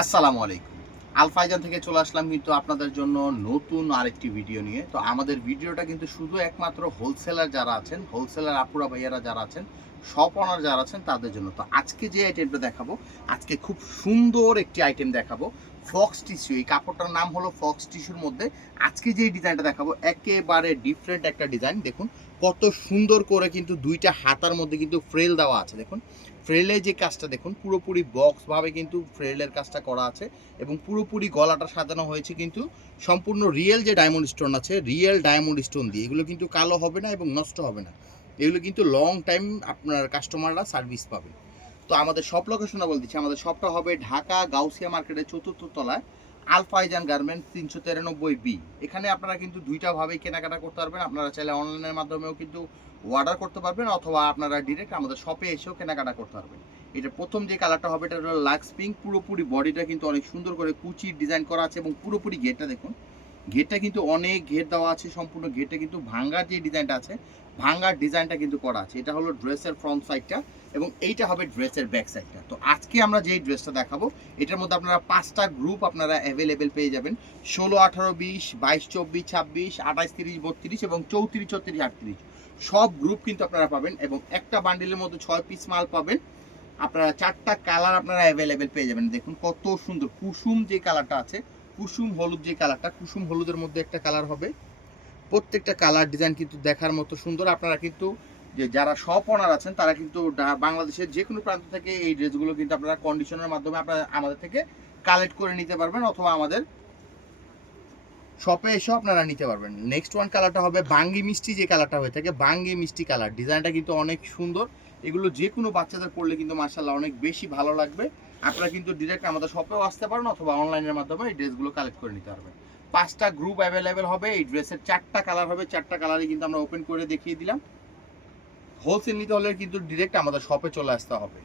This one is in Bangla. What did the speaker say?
আসসালামু আলাইকুম। আলফাইজান থেকে চলে আসলাম কিন্তু আপনাদের জন্য নতুন আরেকটি ভিডিও নিয়ে। তো আমাদের ভিডিওটা কিন্তু শুধু একমাত্র হোলসেলার যারা আছেন, হোলসেলার আপুরা ভাইয়ারা যারা আছেন, শপ ওনার যারা আছেন তাদের জন্য। তো আজকে যে আইটেমটা দেখাবো, আজকে খুব সুন্দর একটি আইটেম দেখাবো। ফক্স টিস্যু, এই কাপড়টার নাম হলো ফক্স টিস্যুর মধ্যে আজকে যে ডিজাইনটা দেখাবো একেবারে ডিফারেন্ট একটা ডিজাইন। দেখুন কত সুন্দর করে কিন্তু দুইটা হাতার মধ্যে কিন্তু ফ্রেল দেওয়া আছে। দেখুন ফ্রেলের যে কাজটা দেখুন পুরোপুরি বক্সভাবে কিন্তু ফ্রেলের কাজটা করা আছে এবং পুরোপুরি গলাটা সাজানো হয়েছে কিন্তু সম্পূর্ণ রিয়েল যে ডায়মন্ড স্টোন আছে, রিয়েল ডায়মন্ড স্টোন দিয়ে। এগুলো কিন্তু কালো হবে না এবং নষ্ট হবে না। এগুলো কিন্তু লং টাইম আপনার কাস্টমাররা সার্ভিস পাবে। তো আমাদের শপ লোকেশনটা বলে দিচ্ছি, আমাদের শপটা হবে ঢাকা গাউসিয়া মার্কেটের ৪র্থ তলায় আলফাইজান গার্মেন্টস ৩৯৩ বি। এখানে আপনারা কিন্তু দুইটাভাবেই কেনাকাটা করতে পারবেন। আপনারা চাইলে অনলাইনের মাধ্যমেও কিন্তু অর্ডার করতে পারবেন অথবা আপনারা ডিরেক্ট আমাদের শপে এসেও কেনাকাটা করতে পারবেন। এটা প্রথম যে কালারটা হবে এটা হলো লাক্স পিঙ্ক। পুরোপুরি বডিটা কিন্তু অনেক সুন্দর করে কুচির ডিজাইন করা আছে এবং পুরোপুরি ঘেরটা দেখুন, ঘেরটা কিন্তু অনেক ঘের দেওয়া আছে। সম্পূর্ণ ঘেরটা কিন্তু ভাঙ্গার যে ডিজাইনটা আছে, ভাঙ্গার ডিজাইনটা কিন্তু করা আছে। এটা হলো ড্রেসের ফ্রন্ট সাইডটা এবং এইটা হবে ড্রেসের ব্যাক সাইডটা। তো আজকে আমরা যেই ড্রেসটা দেখাবো এটার মধ্যে আপনারা 5টা গ্রুপ আপনারা অ্যাভেলেবেল পেয়ে যাবেন। 16, 18, 20, 22, 24, 26, 28, 30, 32 এবং 34, 36, 38 সব গ্রুপ কিন্তু আপনারা পাবেন এবং একটা বান্ডিলের মধ্যে 6 পিস মাল পাবেন। আপনারা 4টা কালার আপনারা অ্যাভেলেবেল পেয়ে যাবেন। দেখুন কত সুন্দর কুসুম যে কালারটা আছে, কুসুম হলুদ যে কালারটা, কুসুম হলুদের মধ্যে একটা কালার হবে। প্রত্যেকটা কালার ডিজাইন কিন্তু দেখার মতো সুন্দর। আপনারা কিন্তু যে যারা শপ ওনার আছেন তারা কিন্তু বাংলাদেশের যে কোনো প্রান্ত থেকে এই ড্রেসগুলো কিন্তু আপনারা কন্ডিশনের মাধ্যমে আপনারা আমাদের থেকে কালেক্ট করে নিতে পারবেন অথবা আমাদের শপে এসেও আপনারা নিতে পারবেন। নেক্সট ওয়ান কালারটা হবে বাঙ্গি মিষ্টি যে কালারটা হয়ে থাকে, বাঙ্গি মিষ্টি কালার। ডিজাইনটা কিন্তু অনেক সুন্দর। এগুলো যে কোনো বাচ্চাদের পরলে কিন্তু মাশাআল্লাহ অনেক বেশি ভালো লাগবে। আপনারা কিন্তু ডিরেক্ট আমাদের শপেও আসতে পারেন অথবা অনলাইনের মাধ্যমে এই ড্রেসগুলো কালেক্ট করে নিতে পারবেন। 5টা গ্রুপ অ্যাভেলেবেল হবে। এই ড্রেসের 4টা কালার হবে, 4টা কালারই কিন্তু আমরা ওপেন করে দেখিয়ে দিলাম। হোলসেল নিতে হলে কিন্তু ডিরেক্ট আমাদের শপে চলে আসতে হবে।